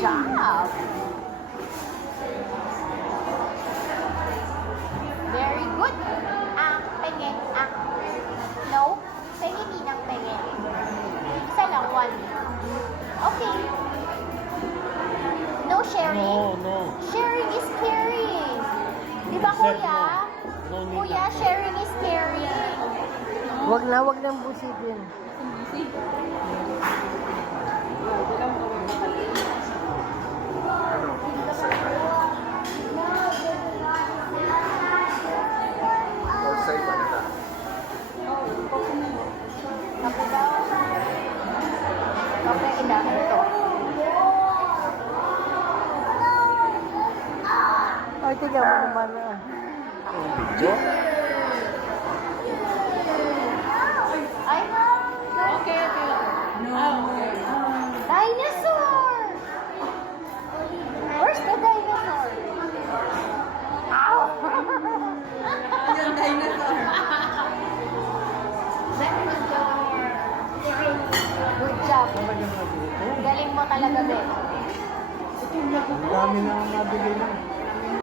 job. Very good. Penge. No? Penge ninang penge. Isa lang, one. Okay. No sharing? No. Sharing is caring. Di ba, kuya? No need Kuya, sharing is caring. Wag nang busitin. Outside ba nila? Ako daw. Okay, ilahan ito. Ay, tignan mo naman na. Video? Ay, Okay. dinosaur! Where's the dinosaur? Ow! Yung dinosaur. Good job. Galing mo talaga, Ben. Ang dami na ang nabigay na.